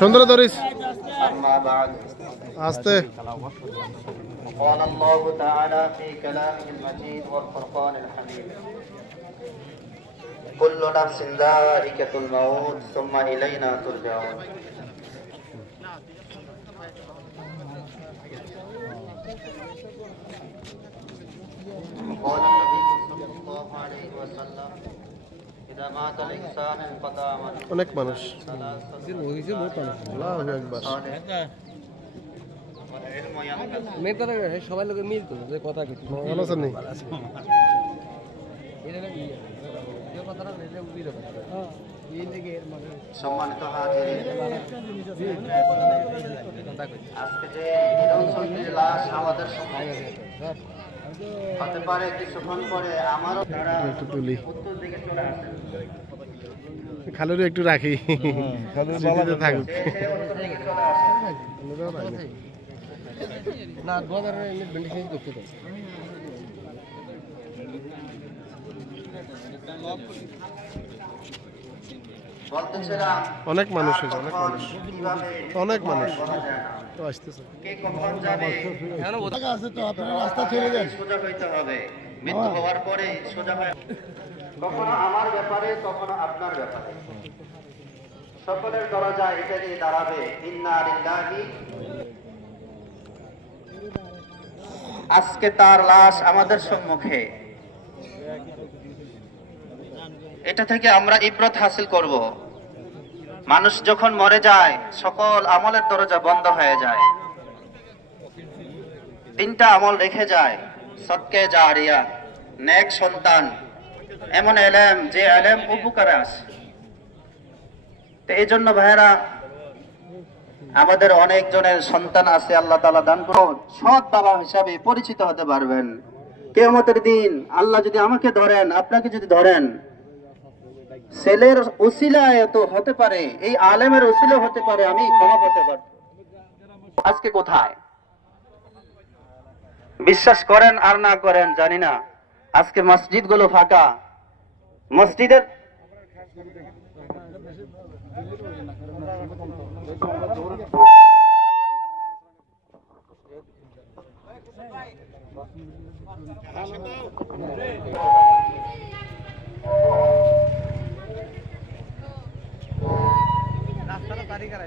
সুন্দর ধরিস আস্তে قال الله تعالى في كلامه المجيد والفرقان الحميد كل نفس ذائقة الموت ثم إلينا ترجعون قال النبي صلى الله عليه وسلم إذا مات الإنسان انقطع عمله অনেক মানুষ আল্লাহু আকবার মেন কথা সবাই লোকে মিলতো যে কথা কিছু ভালো আছেন নি সম্মানিত হাজিরিন আজকে যে নিরঞ্জনের লাশ আমাদের সম্মুখে হতে পারে কিছুক্ষণ পরে আমারও তারা একটু তুলি উত্তর দিকে চলে আসেন খালুরও একটু রাখি স্মৃতিতে থাকুক না 2026 করতে তো বলতেছিলাম অনেক মানুষ হয়েছে অনেক মানুষ তো আসতেছে কে কখন যাবে রাস্তা ছেড়ে দেন সোজা হইতে হবে মৃত্যু হওয়ার পরে সোজা হয় কখনো আমার ব্যাপারে কখনো আপনার ব্যাপারে সকলের দরজা এটা দিয়ে দাঁড়াবে ইন্না লিল্লাহি আজকে তার লাশ আমাদের সম্মুখে এটা থেকে আমরা ইবরত হাসিল করব মানুষ যখন মরে যায় সকল আমলের দরজা বন্ধ হয়ে যায় তিনটা আমল রেখে যায় সদকে জারিয়া নেক সন্তান এমন ইলম যে ইলম উপকারে আসে তো এই জন্য ভাইরা আমাদের অনেক জনের সন্তান আছে আল্লাহ তাআলা দান করুন সৎ বাবা হিসাবে পরিচিত হতে পারবেন কিয়ামতের দিন আল্লাহ যদি আমাকে ধরেন আপনাকে যদি ধরেন ছেলের উসিলায় তো হতে পারে এই আলেমের উসিলা হতে পারে আমি ক্ষমা পেতে পারব আজকে কোথায় বিশ্বাস করেন আর না করেন জানি না আজকে মসজিদগুলো ফাঁকা মসজিদের রাস্তাটা তারিখ আর